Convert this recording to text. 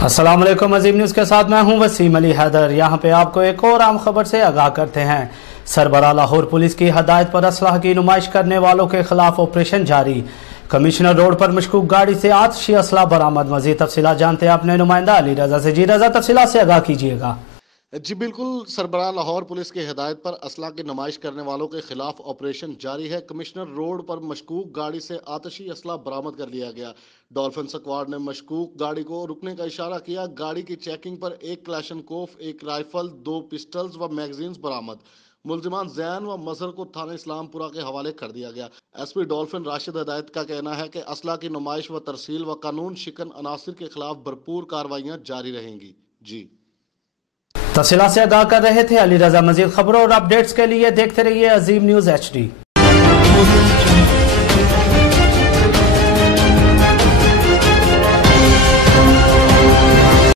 अस्सलाम वालेकुम। अजीम न्यूज़ के साथ मैं हूं वसीम अली हैदर। यहां पे आपको एक और आम खबर से आगाह करते हैं। सरबराह लाहौर पुलिस की हदायत पर असलाह की नुमाइश करने वालों के खिलाफ ऑपरेशन जारी। कमिश्नर रोड पर मशकूक गाड़ी से आतिशी असला बरामद। मजीद तफसीलात जानते हैं अपने नुमाइंदा अली रजा से। जी रजा, तफसीलात से आगाह कीजिएगा। जी बिल्कुल, सरबराह लाहौर पुलिस की हिदायत पर असला की नुमाइश करने वालों के खिलाफ ऑपरेशन जारी है। कमिश्नर रोड पर मशकूक गाड़ी से आतिशी असला बरामद कर लिया गया। डॉल्फिन स्क्वाड ने मशकूक गाड़ी को रुकने का इशारा किया। गाड़ी की चेकिंग पर एक क्लैशनकोफ, एक राइफल, 2 पिस्टल्स व मैगजीन्स बरामद। मुलजिमान जैन व मजहर को थाना इस्लामपुरा के हवाले कर दिया गया। एसपी डॉल्फिन राशिद हिदायत का कहना है कि असला की नुमाइश व तरसील व कानून शिकन अनासिर के खिलाफ भरपूर कार्रवाइयाँ जारी रहेंगी। जी तफसीलात से आगाह कर रहे थे अली रजा। मजीद खबरों और अपडेट्स के लिए देखते रहिए अजीम न्यूज़ HD।